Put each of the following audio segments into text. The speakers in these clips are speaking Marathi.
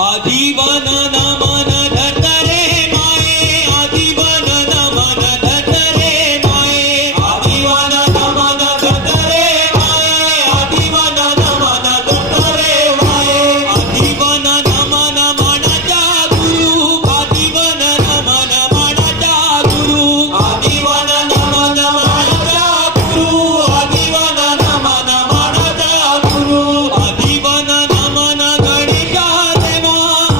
आजीवन नमन धतरे माये आजीवन नमन धतरे माये आजीवन नमन धतरे माये आजीवन नमन धतरे माये आजीवन नमन मानाचा गुरु आजीवन नमन मानाचा गुरु आजीवन नमन मानाचा गुरु आजीवन नमन मानाचा गुरु आजीवन नमन गणेशा देवा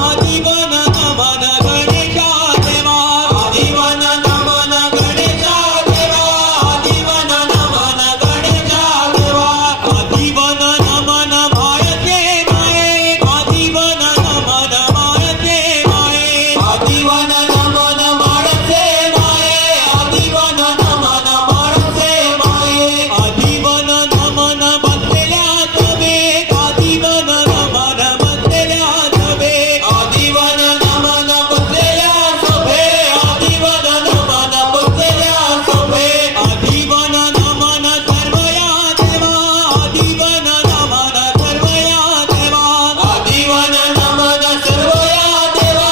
आजीवन नमन गणेशा देवा आजीवन नमन गणेशा देवा आजीवन नमन गणेशा देवा आजीवन नमन मायते माये आजीवन नमन मायते माये आजीवन नमन मायते माये आजीवन नमन मायते माये आजीवन नमन बसलेल्या तवे आजीवन नमन बसलेल्या तवे आजीवन नमन बसलेल्या तवे आजीवन नमन बसलेल्या तवे आजीवन नमन सर्वया देवा आजीवन नमन सर्वया देवा आजीवन नमन सर्वया देवा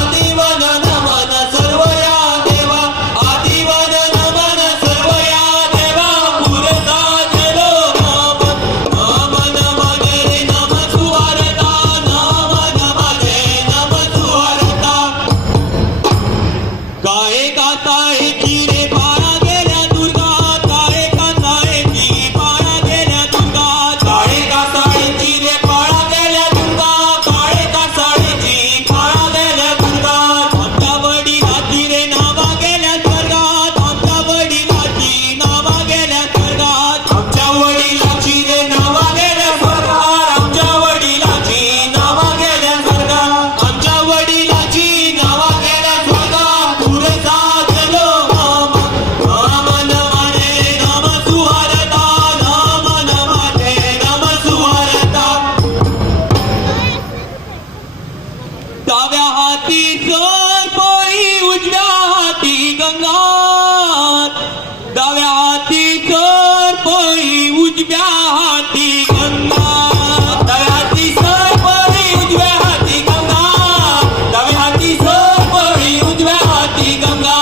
आजीवन नमन सर्वया देवा आजीवन नमन सर्वया देवा पुरता जलो नाम नमने नम सुवारता नाम नमने नम सुवारता गाये गाताय चिरे पाया गेल्या दुर्गा गाये गाताय ची पाया गेल्या दुर्गा गाये गाताय चिरे पाया गेल्या दुर्गा गाये गाताय ची पाया गेल्या दुर्गा आमच्या वडिलाची रे नावा गेल्या स्वर्गात आमच्या वडिलाची नावा गेल्या स्वर्गात आमच्या वडिलाची रे नावा गेल्या स्वर्गात आमच्या वडिलाची नावा गेल्या स्वर्गात आमच्या वडिलाची नावा गेल्या स्वर्गात पुरता जलो नाम नमने नम सुवारता नाम नमने नम सुवारता डाव्या हाती चोर पोळी उजव्या हाती गंगा डाव्या हाती चोर पोळी उजव्या हाती गंगा डाव्या हाती चोर पोळी उजव्या हाती गंगा डाव्या हाती चोर पोळी उजव्या हाती गंगा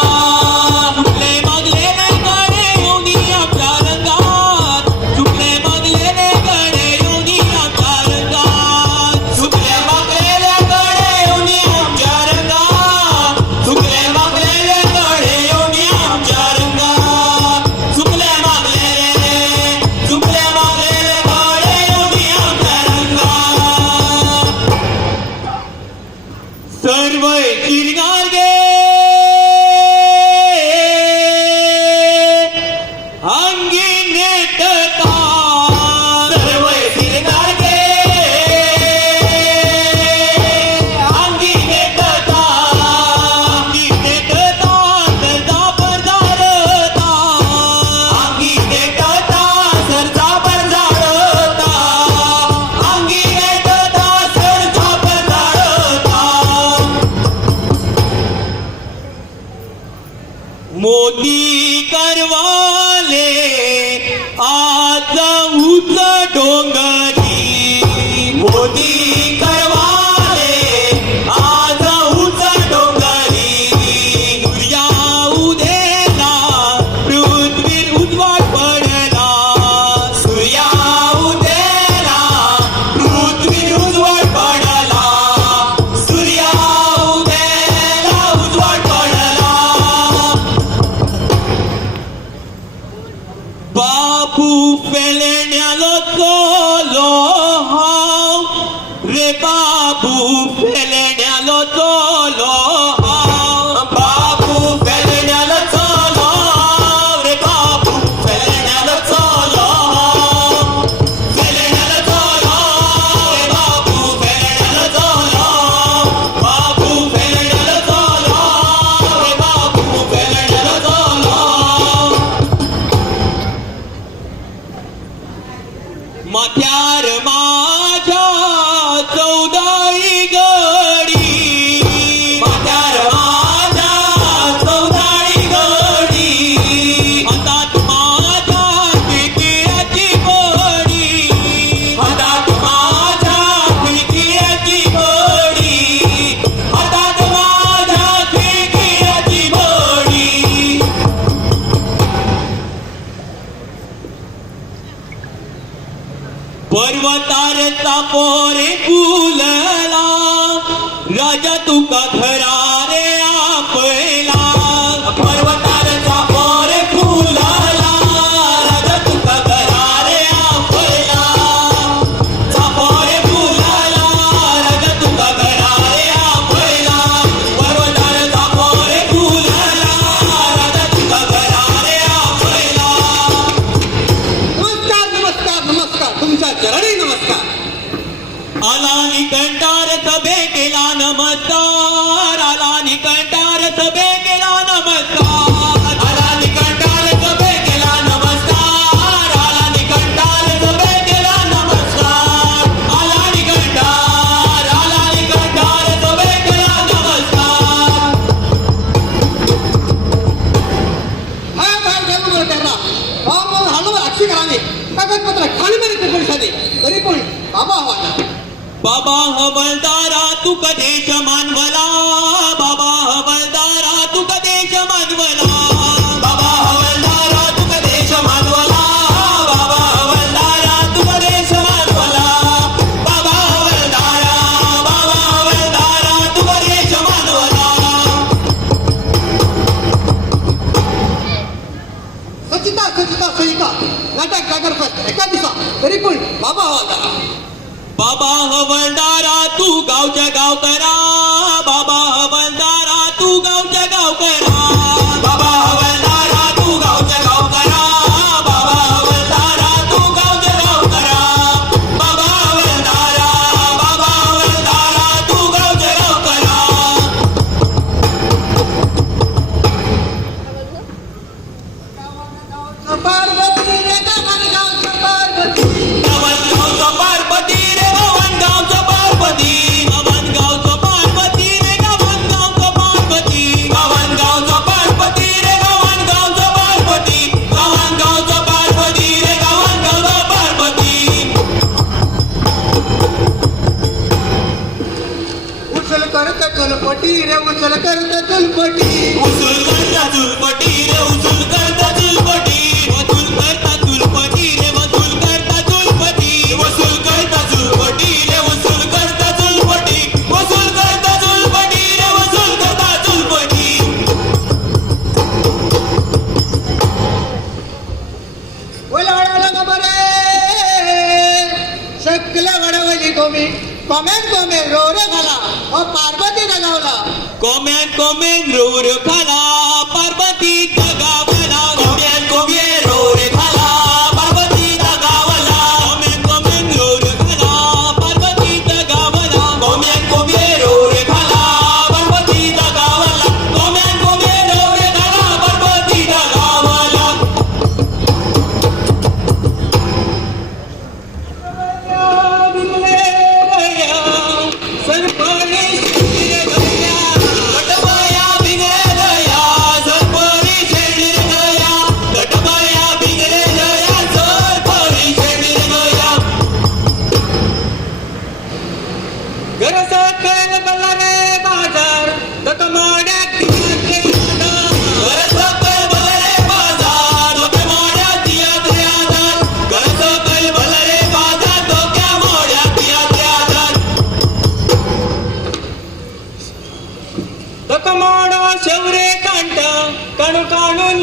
चुकले मागलेले कडे येऊनी आमच्या रंगात चुकले मागलेले कडे येऊनी आमच्या रंगात चुकले मागलेले कडे येऊनी आमच्या रंगात चुकले मागलेले कडे येऊनी आमच्या रंगात चुकले मागलेले कडे येऊनी आमच्या रंगात सर्व चिरगार गे अंगी नेटता सर्व चिरगार गे अंगी नेटता सरजा परजारता अंगी नेटता सरजा परजारता अंगी नेटता सरजा परजारता मोदी करवाले आज उच डोंगरी मोदी करवाले आज उच डोंगरी सूर्या उदेला पृथ्वीर उजवाड पडला सूर्या उदेला पृथ्वीर उजवाड पडला सूर्या उदेला उजवाड पडला बापू फेलेण्यालो चलो हाव रे बापू फेलेण्यालो चलो हाव बापू फेलेण्यालो चलो हाव रे बापू फेलेण्यालो चलो हाव फेलेण्यालो चलो हाव रे बापू फेलेण्यालो चलो हाव बापू फेलेण्यालो चलो हाव रे बापू फेलेण्यालो चलो हाव माथ्यार माझ्या 14 ग आला निकंठार सभे केला नमस्कार आला निकंठार सभे केला नमस्कार आला निकंठार सभे केला नमस्कार आला निकंठार सभे केला नमस्कार आला निकंठार सभे केला नमस्कार हा काय जरूर त्यांना बाबा हलव अक्षी करावे कागदपत्र खाली मध्ये परिषदे तरी पण बाबा हवा बाबा हवलदारा तू कदेश मानवला बाबा हवलदारा तू कदेश मानवला बाबा हवलदारा तू कदेश मानवला बाबा हवलदारा तू कदेश मानवला बाबा हवलदारा तू कदेश मानवला सचिता सचिता नाटक नागर एका दिवसा तरी पण बाबा हवा बाबा हवलदारा तू गावच्या गाव करा बाबा हवलदारा तू गावच्या गाव करा बाबा हवलदारा तू गावच्या गाव करा बाबा हवलदारा तू गावच्या गाव करा बाबा हवलदारा तू गावच्या गाव करा पार्वती रे गावचं पार्वती गावनगावचं पार्वती रे गावनगावचं पार्वती गावनगावचं पार्वती रे गावनगावचं पार्वती गावनगावचं पार्वती रे गावनगावचं पार्वती गावनगावचं पार्वती रे गावनगावचं पार्वती उचल करत चलपटी रे उचल करत चलपटी उचल करता चुलपटी रे उचल करता चुलपटी वसूल करता चुलपटी रे वसूल करता चुलपटी वसूल करता चुलपटी रे वसूल करता चुलपटी वसूल करता चुलपटी रे वसूल करता चुलपटी ओलाळाला गबरे सकल वडवली गोमी कमेंट रोर घाला ओ पार्वती जगावला कोमेन रोर खाला पार्वती जगावला कोमेन रोर खाला पार्वती जगावला कोमेन रोर खाला पार्वती जगावला कोमेन रोर खाला पार्वती जगावला कोमेन रोर खाला पार्वती जगावला सरपरी गटबाया बिगड़े गया सरपरी शेर गया गटबाया बिगड़े गया सरपरी शेर गया घर सकल बलरे बाजार तकमाड्या किनारे घर सकल भलरे बाजार डोक्या मोड्या दियात रे आधार घर सकल भलरे बाजार डोक्या मोड्या दियात रे आधार तकमाडा शौरे कांटा काढून काढून